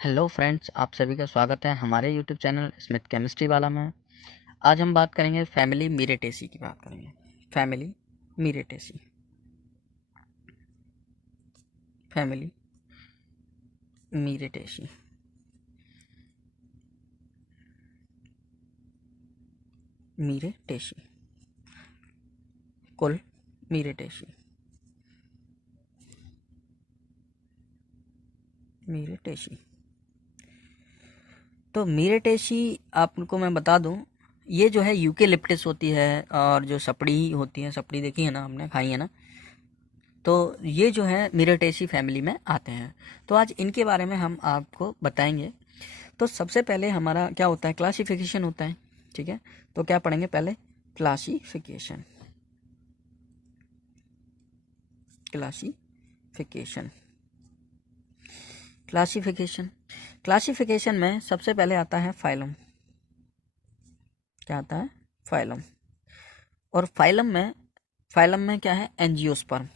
Hello friends, आप सभी का स्वागत है हमारे यूट्यूब चैनल स्मिथ केमिस्ट्री वाला में। आज हम बात करेंगे फैमिली मीरेटेसी की बात करेंगे। फैमिली मीरेटेसी, फैमिली मीरेटेसी, मीरेटेसी, कुल मीरेटेसी, मीरेटेसी। तो मीरेटेसी आपको मैं बता दूं, ये जो है यूकेलिप्टस होती है और जो सपड़ी होती है, सपड़ी देखी है ना, हमने खाई है ना, तो ये जो है मीरेटेसी फैमिली में आते हैं। तो आज इनके बारे में हम आपको बताएंगे। तो सबसे पहले हमारा क्या होता है, क्लासिफिकेशन होता है। ठीक है, तो क्या पढ़ेंगे पहले, क्लासिफिकेशन। क्लासिफिकेशन क्लासिफिकेशन क्लासिफिकेशन में सबसे पहले आता है फाइलम। क्या आता है, फाइलम। और फाइलम में क्या है, एंजियोस्पर्म।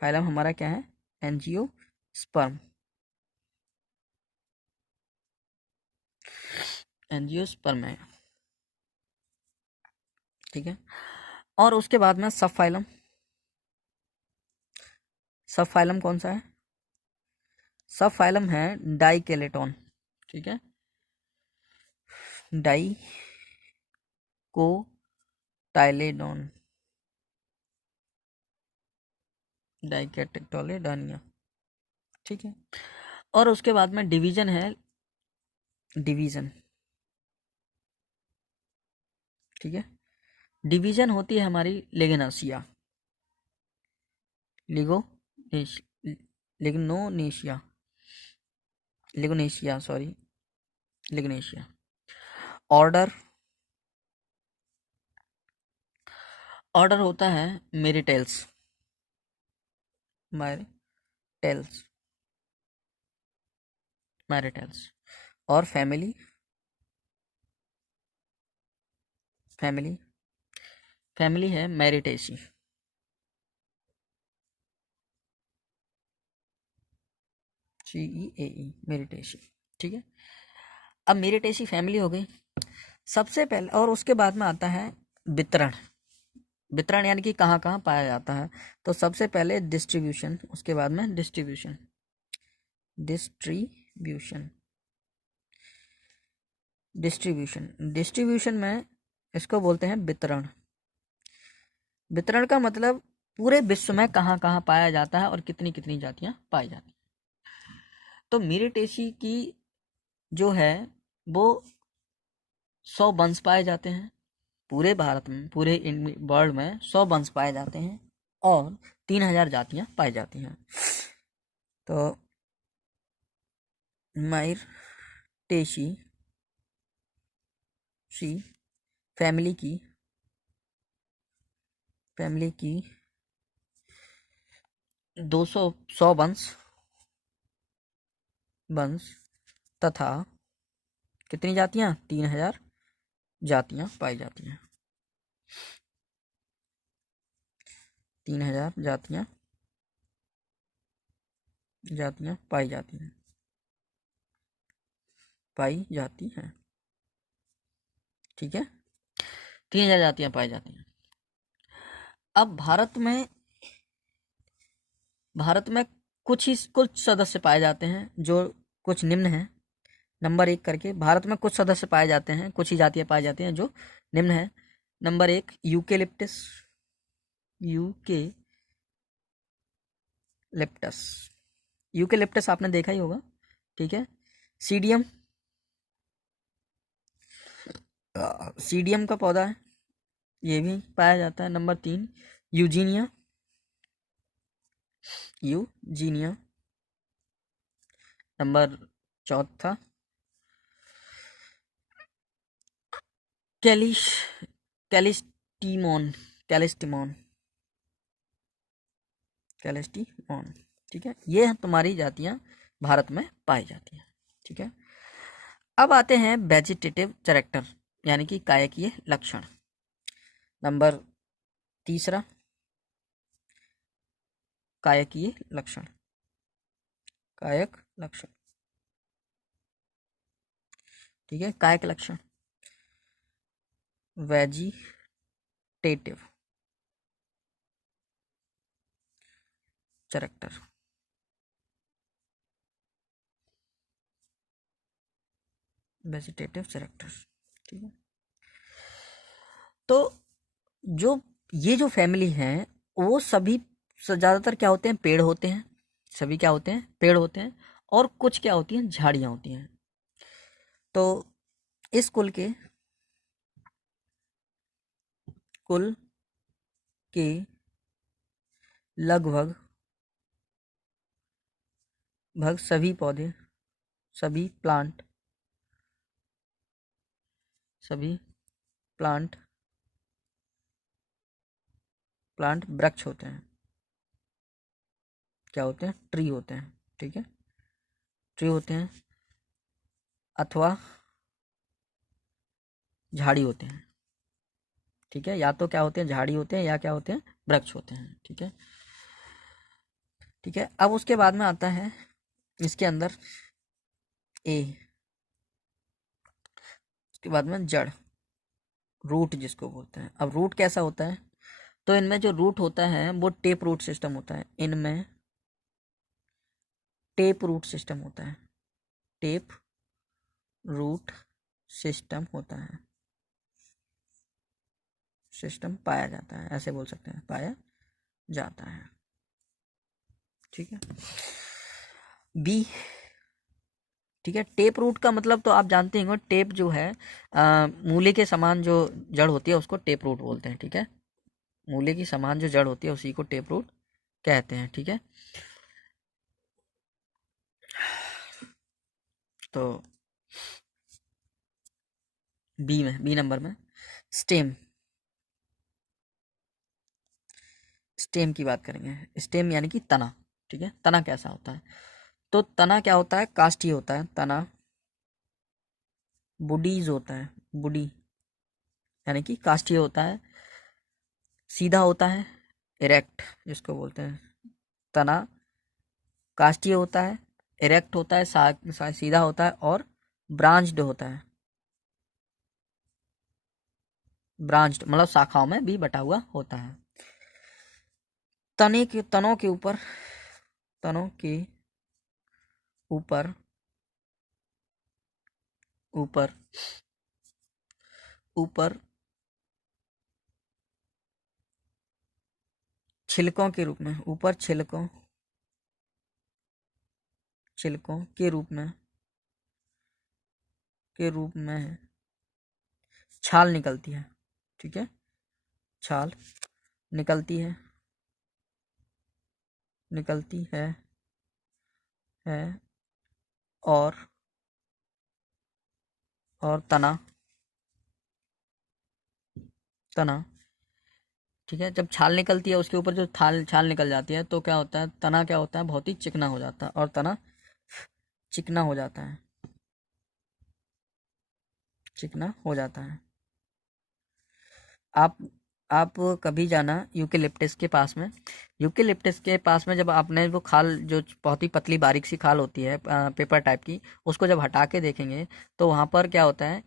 फाइलम हमारा क्या है, एंजियोस्पर्म। एंजियोस्पर्म है, ठीक है। और उसके बाद में सब फाइलम। सब फाइलम कौन सा है, सब फाइलम है डाइकेलेटोन। ठीक है, डाई को टाइलेडोन, डाइकेटेक्टोलेडानिया। ठीक है। और उसके बाद में डिवीजन है, डिवीजन। ठीक है, डिवीजन होती है हमारी लिग्नासिया, लिगो लिग्नोनेशिया, लिग्नेशिया, सॉरी, लिग्नेशिया। ऑर्डर, ऑर्डर होता है मेरिटेल्स, मैरिटेल्स, मैरिटेल्स। और फैमिली, फैमिली फैमिली है मेरिटेसी, CEAE, मेरिटेसी। ठीक है, अब मेरिटेसी फैमिली हो गई सबसे पहले। और उसके बाद में आता है वितरण। वितरण यानी कि कहाँ कहाँ पाया जाता है। तो सबसे पहले डिस्ट्रीब्यूशन, उसके बाद में डिस्ट्रीब्यूशन, डिस्ट्रीब्यूशन, डिस्ट्रीब्यूशन में इसको बोलते हैं वितरण। वितरण का मतलब पूरे विश्व में कहाँ कहाँ पाया जाता है और कितनी कितनी जातियां पाई जाती हैं। तो मीरिटेसी की जो है वो 100 वंश पाए जाते हैं पूरे भारत में, पूरे वर्ल्ड में 100 वंश पाए जाते हैं और 3000 जातियां पाई जाती हैं। तो माइरटेसी सी फैमिली की, फैमिली की 200 100 वंश, वंश तथा कितनी जातियां, 3000 जातियां पाई जाती हैं। 3000 जातियां, जातियां पाई जाती हैं, पाई जाती हैं। ठीक है, 3000 जातियां पाई जाती हैं। अब भारत में कुछ सदस्य पाए जाते हैं जो कुछ निम्न हैं। नंबर 1 करके भारत में कुछ सदस्य पाए जाते हैं, कुछ ही जातियां पाई जाती हैं जो निम्न है। नंबर 1 यूकेलिप्टस, यूकेलिप्टस, यूकेलिप्टस आपने देखा ही होगा। ठीक है, सीडियम, सीडियम का पौधा है, ये भी पाया जाता है। Number 3 यूजीनिया, यूजीनिया। Number 4 कैलिश, callistemon, callistemon, callistemon. ठीक है, ये तुम्हारी जातियां भारत में पाई जाती हैं। ठीक है, अब आते हैं वेजिटेटिव कैरेक्टर यानी कि कायकीय लक्षण। नंबर 3 कायकीय लक्षण, कायक लक्षण। ठीक है, कायक लक्षण, वेजिटेटिव कैरेक्टर, वेजिटेटिव कैरेक्टर। ठीक है, तो जो ये जो फैमिली है वो सभी ज़्यादातर क्या होते हैं, पेड़ होते हैं। सभी क्या होते हैं, पेड़ होते हैं। और कुछ क्या होती हैं, झाड़ियाँ होती हैं। तो इस कुल के लगभग सभी पौधे, सभी प्लांट वृक्ष होते हैं। क्या होते हैं, ट्री होते हैं। ठीक है, ट्री होते हैं अथवा झाड़ी होते हैं। ठीक है, या तो क्या होते हैं, झाड़ी होते हैं, या क्या होते हैं, वृक्ष होते हैं। ठीक है, ठीक है। अब उसके बाद में आता है इसके अंदर ए, उसके बाद में जड़, रूट जिसको बोलते हैं। अब रूट कैसा होता है, तो इनमें जो रूट होता है वो टेप रूट सिस्टम होता है। इनमें टेप रूट सिस्टम होता है, टेप रूट सिस्टम होता है, सिस्टम पाया जाता है, ऐसे बोल सकते हैं, पाया जाता है। ठीक है, बी। ठीक है, टेप रूट का मतलब तो आप जानते होंगे, टेप जो है मूले के समान जो जड़ होती है उसको टेप रूट बोलते हैं। ठीक है, मूले की समान जो जड़ होती है उसी को टेप रूट कहते हैं। ठीक है, तो बी नंबर में स्टेम, स्टेम की बात करेंगे। स्टेम यानी कि तना। ठीक है, तना कैसा होता है, तो तना क्या होता है, काष्ठीय होता है। तना बुडीज होता है, बुडी यानी कि काष्ठीय होता है, सीधा होता है, इरेक्ट जिसको बोलते हैं। तना काष्ठीय होता है, इरेक्ट होता है, सीधा होता है, और ब्रांच्ड होता है। ब्रांच्ड मतलब शाखाओं में भी बटा हुआ होता है। तनों के ऊपर, तनों के ऊपर ऊपर ऊपर छिलकों के रूप में, ऊपर छिलकों के रूप में छाल निकलती है। ठीक है, छाल निकलती है, है और तना, ठीक है, जब छाल निकलती है उसके ऊपर जो छाल निकल जाती है तो क्या होता है, तना क्या होता है, बहुत ही चिकना हो जाता है, और तना चिकना हो जाता है, चिकना हो जाता है। आप आप कभी जाना यूकेलिप्टस के पास में, यूकेलिप्टस के पास में जब आपने वो खाल जो बहुत ही पतली बारीक सी खाल होती है पेपर टाइप की, उसको जब हटा के देखेंगे तो वहाँ पर क्या होता है,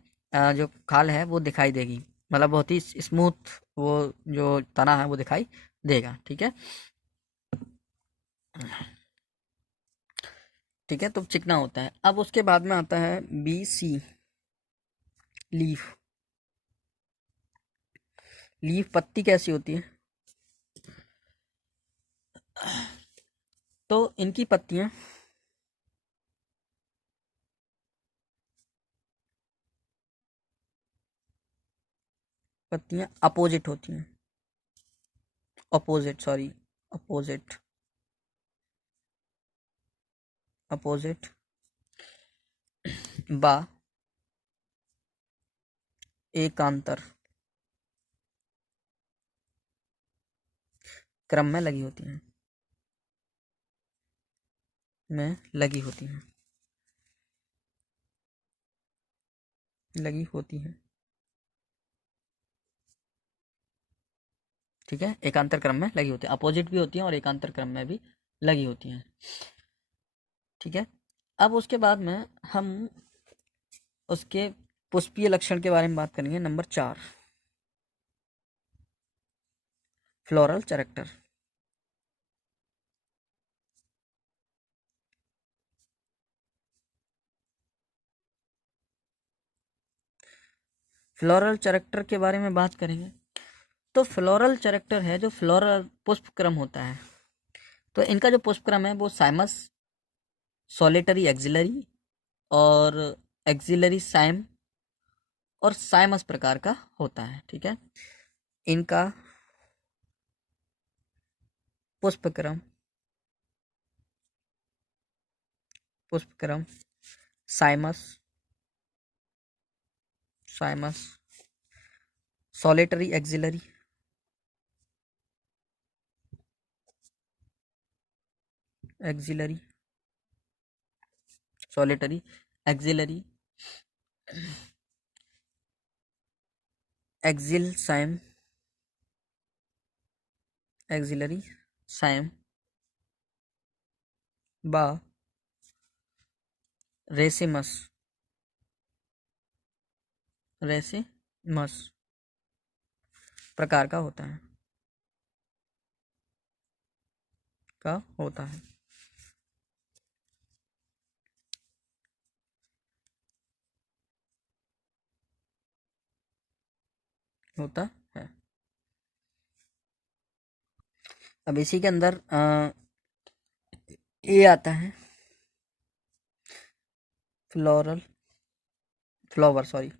जो खाल है वो दिखाई देगी, मतलब बहुत ही स्मूथ वो जो तना है वो दिखाई देगा। ठीक है, ठीक है, तो चिकना होता है। अब उसके बाद में आता है बी सी, लीफ। लीफ पत्ती कैसी होती है, तो इनकी पत्तियां अपोजिट होती हैं, अपोजिट सॉरी, अपोजिट अपोजिट बा एकांतर क्रम में लगी होती हैं, लगी होती हैं। ठीक है, एकांतर क्रम में लगी होती है, अपोजिट भी होती हैं और एकांतर क्रम में भी लगी होती हैं। ठीक है, अब उसके बाद में हम उसके पुष्पीय लक्षण के बारे में बात करेंगे। Number 4, floral character. Floral character के बारे में बात करेंगे तो फ्लोरल कैरेक्टर है जो फ्लोरल पुष्पक्रम होता है। तो इनका जो पुष्पक्रम है वो साइमस, सॉलिटरी एक्सिलरी और एक्सिलरी साइम और साइमस प्रकार का होता है। ठीक है, इनका पुष्पक्रम पुष्पक्रम cymose, cymose, solitary axillary, axillary, solitary axillary, axil cyme, axillary cyme बा रेसिमस, रेसिमस प्रकार का होता है, का होता है। होता है। अब इसी के अंदर ए आता है, फ्लोरल फ्लावर सॉरी।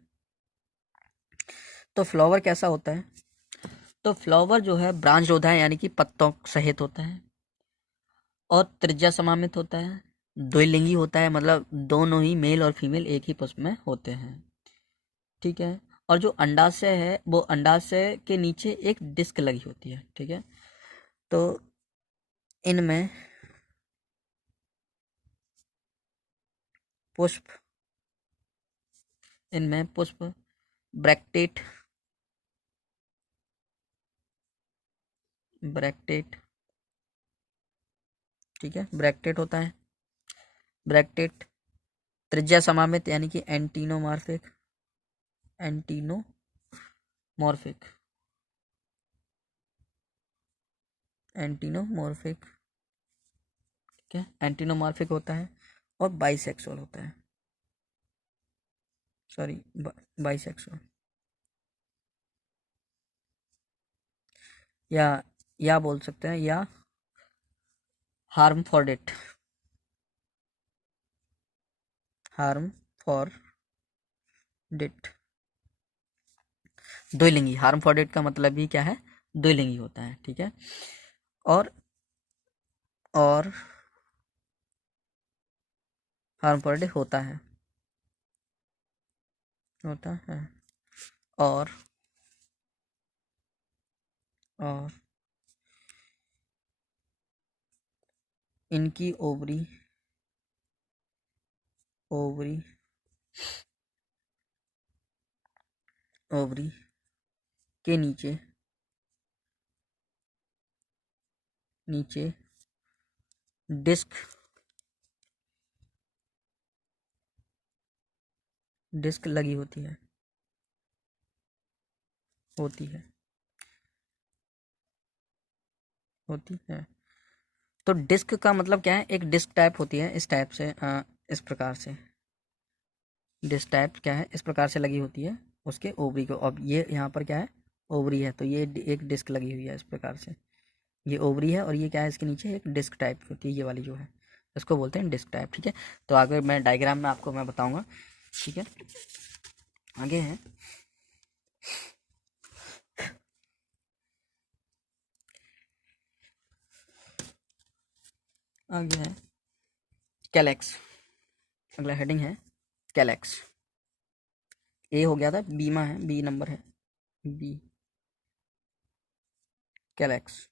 तो फ्लावर कैसा होता है? तो फ्लावर जो है ब्रांच होता है, यानी कि पत्तों सहित होता है, और त्रिज्या समामित होता है, द्विलिंगी होता है, मतलब दोनों ही मेल और फीमेल एक ही पुष्प में होते हैं। ठीक है, और जो अंडाशय है वो अंडाशय के नीचे एक डिस्क लगी होती है। ठीक है, तो इनमें पुष्प ब्रैक्टेट ब्रैक्टेट ठीक है, ब्रैक्टेट होता है। ब्रैक्टेट त्रिज्या समामित यानी कि एंटीनोमॉर्फिक, एंटीनोमॉर्फिक एंटीनोमॉर्फिक ठीक है, एंटीनोमॉर्फिक होता है और बाइसेक्सुअल होता है। सॉरी, बाइसेक्सुअल, या बोल सकते हैं, या हार्मफोर्डेट, हार्मफोर्डेट द्विलिंगी। हार्मफोर्डेट का मतलब भी क्या है? द्विलिंगी होता है। ठीक है, और और हार्मफोर्डेट होता है और इनकी ओवरी ओवरी के नीचे डिस्क लगी होती है होती है। तो डिस्क का मतलब क्या है? एक डिस्क टाइप होती है, इस टाइप से, इस प्रकार से डिस्क टाइप क्या है, इस प्रकार से लगी होती है उसके ओवरी को। अब ये यहाँ पर क्या है? ओवरी है, तो ये एक डिस्क लगी हुई है इस प्रकार से। ये ओवरी है और ये क्या है? इसके नीचे एक डिस्क टाइप की होती है, ये वाली जो है, इसको बोलते हैं डिस्क टाइप। ठीक है, तो आगे मैं डायग्राम में आपको मैं बताऊंगा। ठीक है, आगे है कैलेक्स। अगला हेडिंग है कैलेक्स। ए हो गया था, बीमा है, बी नंबर है, बी कैलेक्स।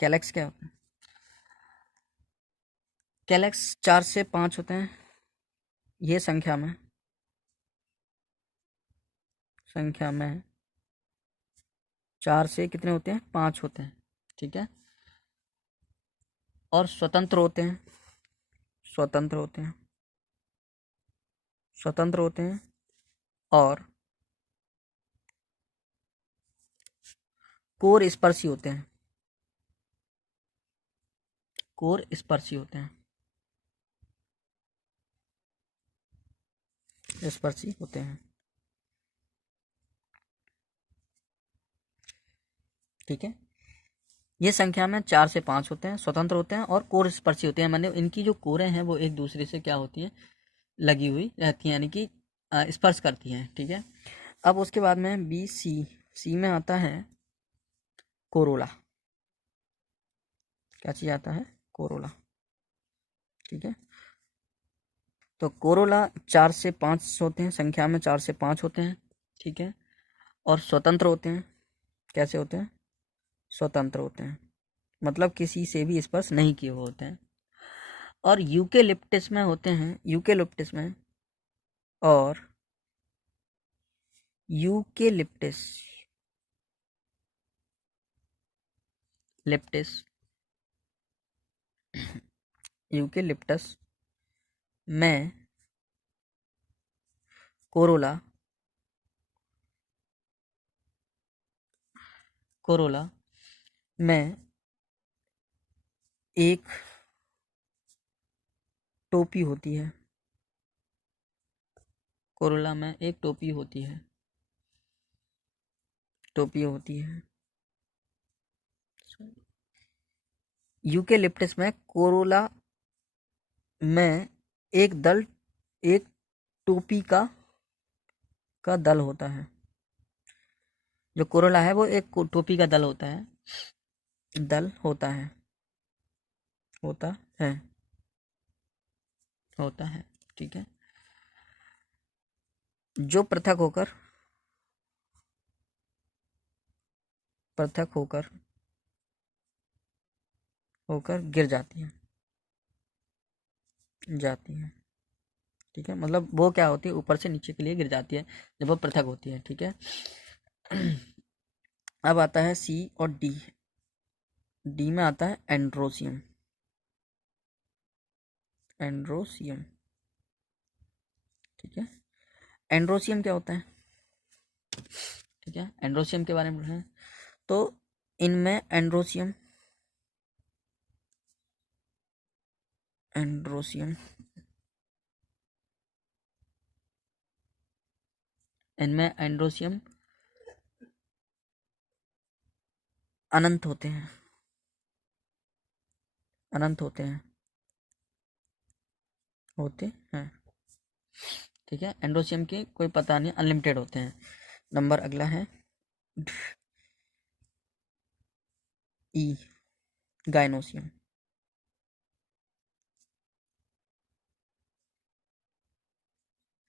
कैलेक्स क्या होता है? कैलेक्स 4 से 5 होते हैं, ये संख्या में 4 से कितने होते हैं? 5 होते हैं। ठीक है, और स्वतंत्र होते हैं स्वतंत्र होते हैं और कोर स्पर्शी होते हैं। कोर स्पर्शी होते हैं, स्पर्शी होते हैं। ठीक है, ये संख्या में 4 से 5 होते हैं, स्वतंत्र होते हैं और कोर स्पर्शी होते हैं। माने इनकी जो कोरें हैं वो एक दूसरे से क्या होती हैं, लगी हुई रहती हैं, यानी कि स्पर्श करती हैं। ठीक है, अब उसके बाद में बी सी, सी में आता है कोरोला। क्या चीज आता है, कोरोला। ठीक है, तो कोरोला 4 से 5 होते हैं, संख्या में 4 से 5 होते हैं। ठीक है, और स्वतंत्र होते हैं। कैसे होते हैं, स्वतंत्र होते हैं, मतलब किसी से भी स्पर्श नहीं किए हुए होते हैं। और यूकेलिप्टस में होते हैं, यूकेलिप्टस में और यूकेलिप्टस, लिप्टस, यूकेलिप्टस में कोरोला, कोरोला में एक टोपी होती है। कोरोला में एक टोपी होती है, टोपी होती है। यूकेलिप्टस में कोरोला में एक टोपी का दल होता है। जो कोरोला है वो एक टोपी का दल होता है, दल होता है, होता है, होता है। ठीक है, जो पृथक होकर, पृथक होकर होकर गिर जाती है, जाती है। ठीक है, मतलब वो क्या होती है, ऊपर से नीचे के लिए गिर जाती है जब वो पृथक होती है। ठीक है, अब आता है सी और डी। डी में आता है एंड्रोसियम, एंड्रोसियम। ठीक है, एंड्रोसियम क्या होता है, ठीक है, एंड्रोसियम के बारे में है। तो इनमें एंड्रोसियम, एंड्रोसियम, इनमें एंड्रोसियम अनंत होते हैं, अनंत होते हैं, होते हैं। ठीक है, एंड्रोसियम के कोई पता नहीं, अनलिमिटेड होते हैं। नंबर अगला है ई, गायनोसियम,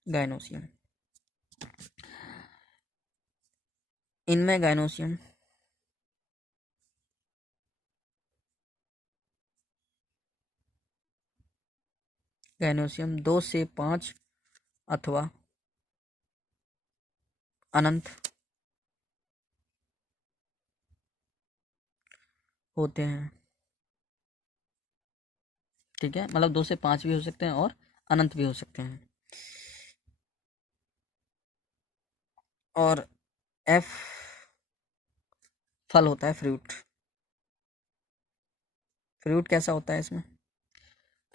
गायनोसियम। इनमें गायनोसियम गायनोसियम 2 से 5 अथवा अनंत होते हैं। ठीक है, मतलब 2 से 5 भी हो सकते हैं और अनंत भी हो सकते हैं। और एफ, फल होता है, फ्रूट। फ्रूट कैसा होता है इसमें,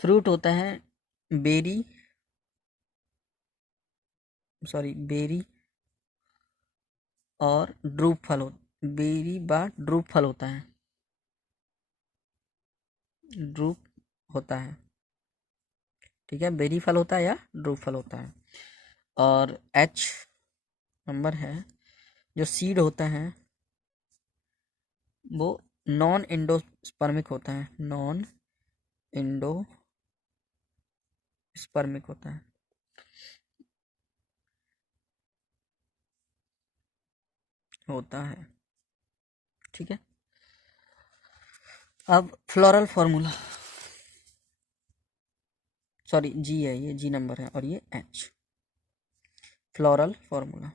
फ्रूट होता है बेरी, सॉरी बेरी और ड्रूप फल हो, बेरी बा ड्रूप फल होता है, ड्रूप होता है। ठीक है, बेरी फल होता है या ड्रूप फल होता है। और एच नंबर है, जो सीड होता है वो नॉन इंडोस्पर्मिक होता है, नॉन इंडोस्पर्मिक होता है। होता है। ठीक है, अब फ्लोरल फॉर्मूला, सॉरी जी है, ये जी नंबर है और ये H, floral formula,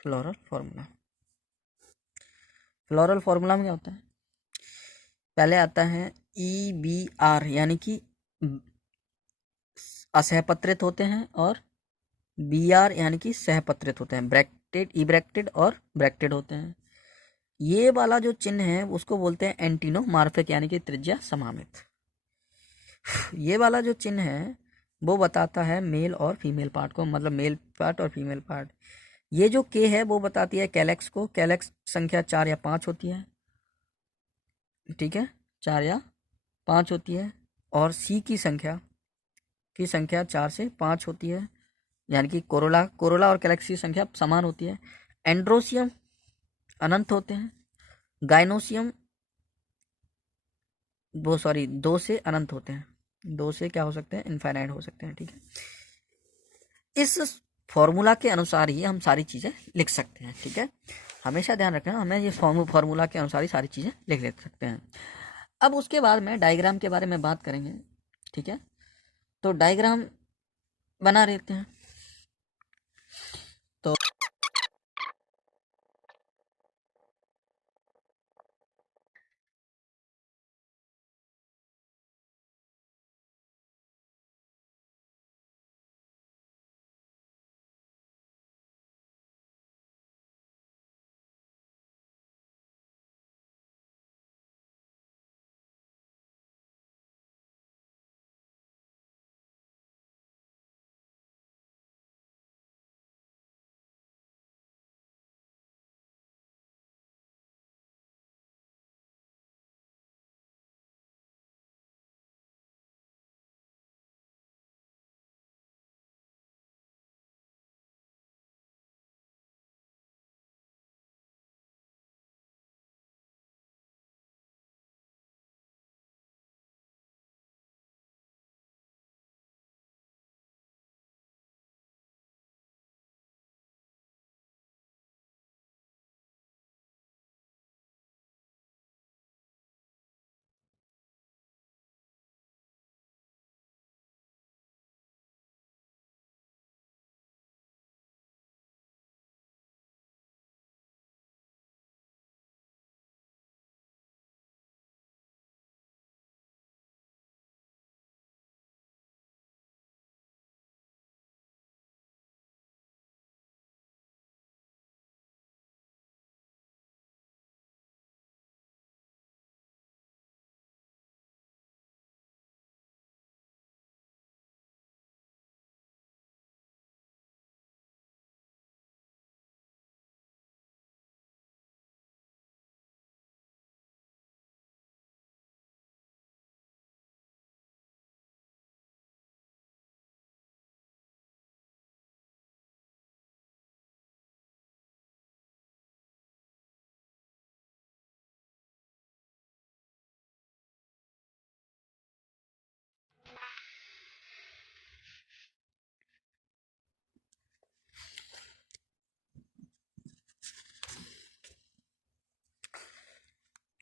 floral formula. Floral formula में क्या होता है, पहले आता है EBR यानी कि असहपत्रित होते हैं, और BR यानी कि सहपत्रित होते हैं। ब्रैक्टेड, इब्रैक्टेड और ब्रैक्टेड होते हैं। ये वाला जो चिन्ह है उसको बोलते हैं एंटीनोमार्फिक यानी कि त्रिज्या समामित। ये वाला जो चिन्ह है वो बताता है मेल और फीमेल पार्ट को, मतलब मेल पार्ट और फीमेल पार्ट। ये जो K है वो बताती है कैलेक्स को। कैलेक्स संख्या 4 या 5 होती है, ठीक है, 4 या 5 होती है। और C की संख्या 4 से 5 होती है, यानी कि कोरोला और कैलेक्स की संख्या समान होती है। एंड्रोसियम अनंत होते हैं। गाइनोसियम 2 से अनंत होते हैं। 2 से क्या हो सकते हैं, इनफाइनाइट हो सकते हैं, ठीक है। इस फॉर्मूला के अनुसार ही हम सारी चीज़ें लिख सकते हैं, ठीक है। हमेशा ध्यान रखना, हमें ये फॉर्मूला के अनुसार ही सारी चीज़ें लिख सकते हैं। अब उसके बाद में डायग्राम के बारे में बात करेंगे, ठीक है। तो डायग्राम बना लेते हैं। तो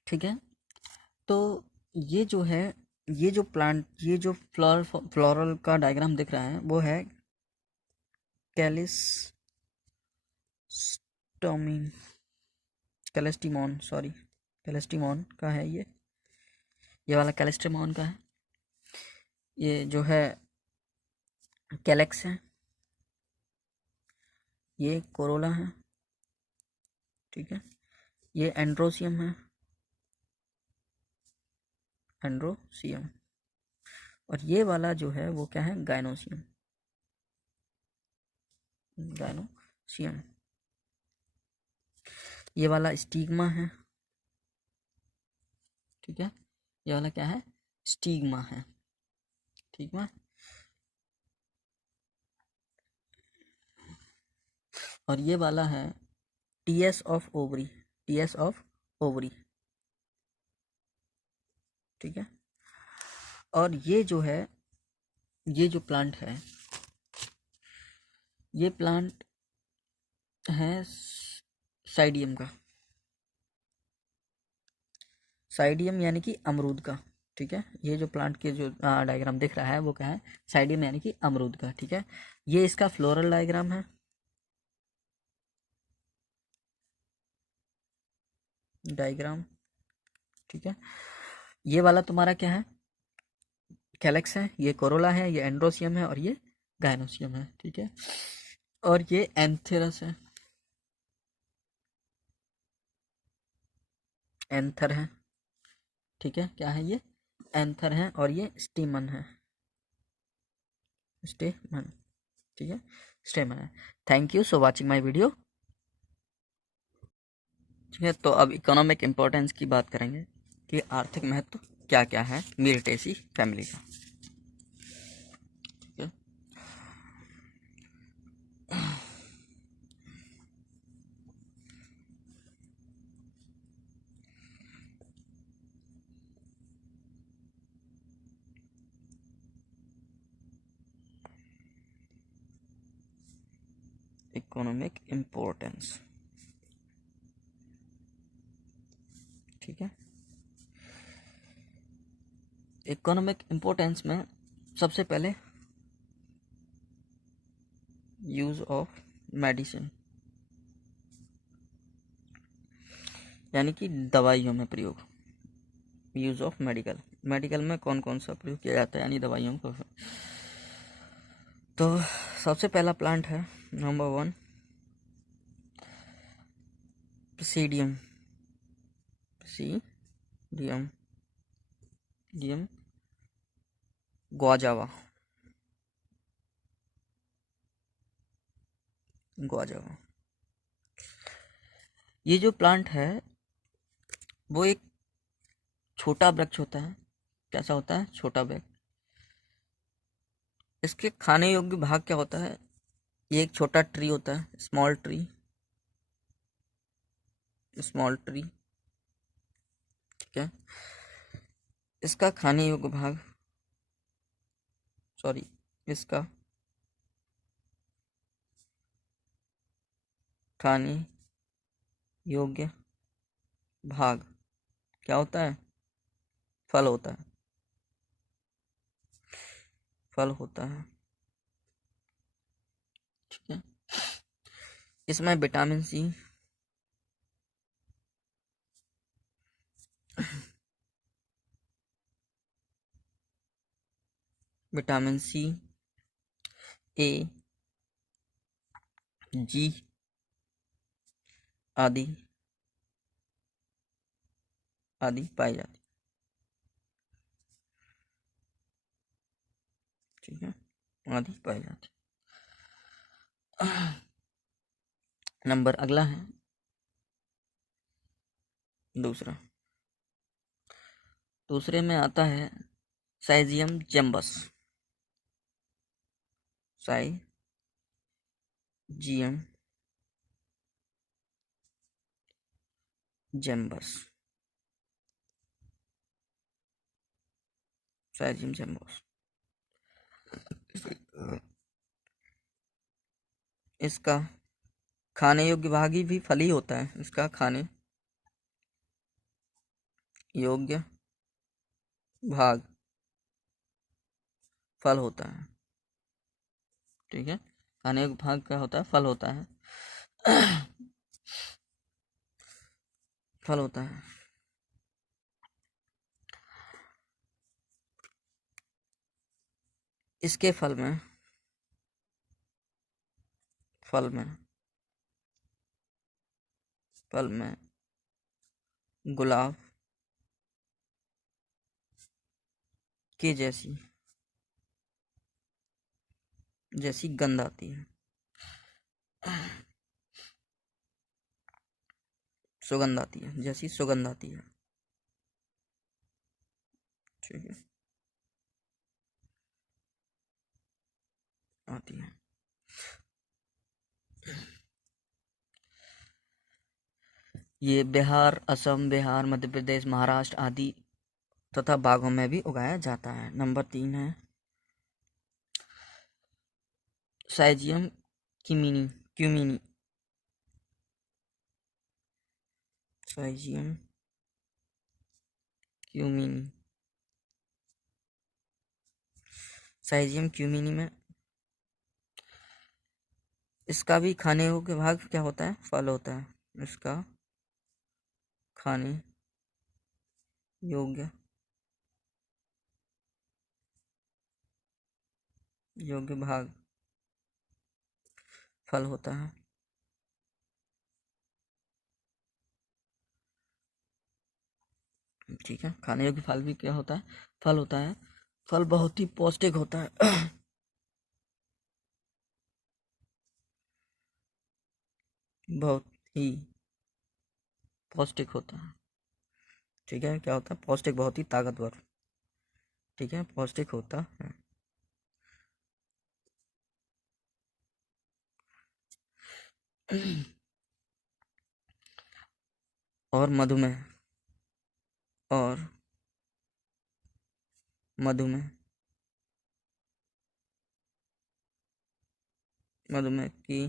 ठीक है, तो ये जो है, ये जो प्लांट, ये जो फ्लोरल का डायग्राम दिख रहा है वो है कैलिस्टोमिन कैलेस्टीमॉन सॉरी कैलेस्टीमॉन का है। ये वाला कैलेस्टीमॉन का है। ये जो है कैलेक्स है, ये कोरोला है, ठीक है। ये एंड्रोसियम है, एंड्रोसियम। और ये वाला जो है वो क्या है, गाइनोसियम, गाइनोसियम। ये वाला स्टिग्मा है, ठीक है। ये वाला क्या है, स्टिग्मा है, ठीक है। और ये वाला है TS of ovary, TS of ovary, ठीक है। और ये जो है, ये जो प्लांट है, ये प्लांट है साइडियम का, साइडियम यानी कि अमरूद का, ठीक है। ये जो प्लांट के जो डायग्राम दिख रहा है वो क्या है, साइडियम यानी कि अमरूद का, ठीक है। ये इसका फ्लोरल डायग्राम है, डायग्राम, ठीक है। ये वाला तुम्हारा क्या है, कैलेक्स है, ये कोरोला है, ये एंड्रोसियम है और ये गायनोसियम है, ठीक है। और ये एंथेरस है, एंथर है, ठीक है। क्या है ये, एंथर है और ये स्टीमन है, स्टेमन, ठीक है, स्टेमन है। Thank you so watching my video, ठीक है। तो अब इकोनॉमिक इम्पोर्टेंस की बात करेंगे कि आर्थिक महत्व क्या क्या है मिरिटेसी फैमिली का, ठीक है। इकोनॉमिक इम्पोर्टेंस, ठीक है। इकोनॉमिक इम्पोर्टेंस में सबसे पहले यूज ऑफ मेडिसिन, यानी कि दवाइयों में प्रयोग, यूज ऑफ मेडिकल, मेडिकल में कौन कौन सा प्रयोग किया जाता है यानी दवाइयों को। तो सबसे पहला प्लांट है नंबर 1 प्सीडियम, प्सीडियम, डियम ग्वाजावा, ग्वाजावा। ये जो प्लांट है वो एक छोटा वृक्ष होता है, कैसा होता है, छोटा वृक्ष। इसके खाने योग्य भाग क्या होता है, ये एक छोटा ट्री होता है, स्मॉल ट्री, स्मॉल ट्री, ठीक है। इसका खाने योग्य भाग, सॉरी, इसका खाने योग्य भाग क्या होता है, फल होता है, फल होता है, ठीक है। इसमें विटामिन सी, विटामिन सी, ए, जी आदि आदि पाई जाती, ठीक है, आदि पाई जाती। नंबर अगला है दूसरा, दूसरे में आता है साइजियम जेम्बस, साइजियम जेम्बस, साइजियम जेम्बस। इसका खाने योग्य भाग भी फल ही होता है, इसका खाने योग्य भाग फल होता है, ठीक है। खाने योग्य भाग क्या होता है, फल होता है, फल होता है। इसके फल में, फल में, फल में गुलाब के जैसी जैसी गंध आती है, सुगंध आती है, जैसी सुगंध आती है, ठीक है, आती है। ये बिहार, असम, बिहार, मध्य प्रदेश, महाराष्ट्र आदि तथा बागों में भी उगाया जाता है। नंबर 3 है साइजियम क्यूमिनी, क्यूमिनी, साइजियम क्यूमिनी, साइजियम क्यूमिनी में इसका भी खाने योग्य भाग क्या होता है, फल होता है, इसका खाने योग्य योग्य भाग फल होता है। ठीक है, खाने योग्य फल भी क्या होता है? फल होता है। फल बहुत ही पौष्टिक होता है। बहुत ही पौष्टिक होता है। ठीक है, क्या होता है? पौष्टिक, बहुत ही ताकतवर। ठीक है, पौष्टिक होता है। और मधुमेह, और मधुमेह, मधुमेह की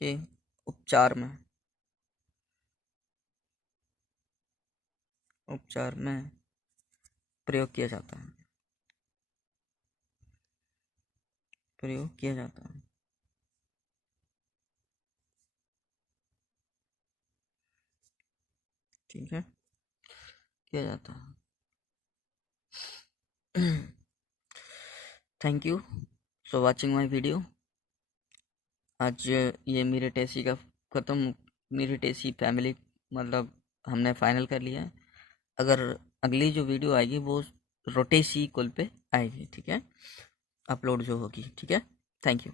के उपचार में, उपचार में प्रयोग किया जाता है, प्रयोग किया जाता है। ठीक है, किया जाता है। Thank you for watching my video. आज ये मेरे टेसी का ख़त्म, मेरी टेसी फैमिली मतलब हमने फाइनल कर लिया है। अगर अगली जो वीडियो आएगी वो रोटेसी कुल पे आएगी। ठीक है, अपलोड जो होगी। ठीक है, थैंक यू।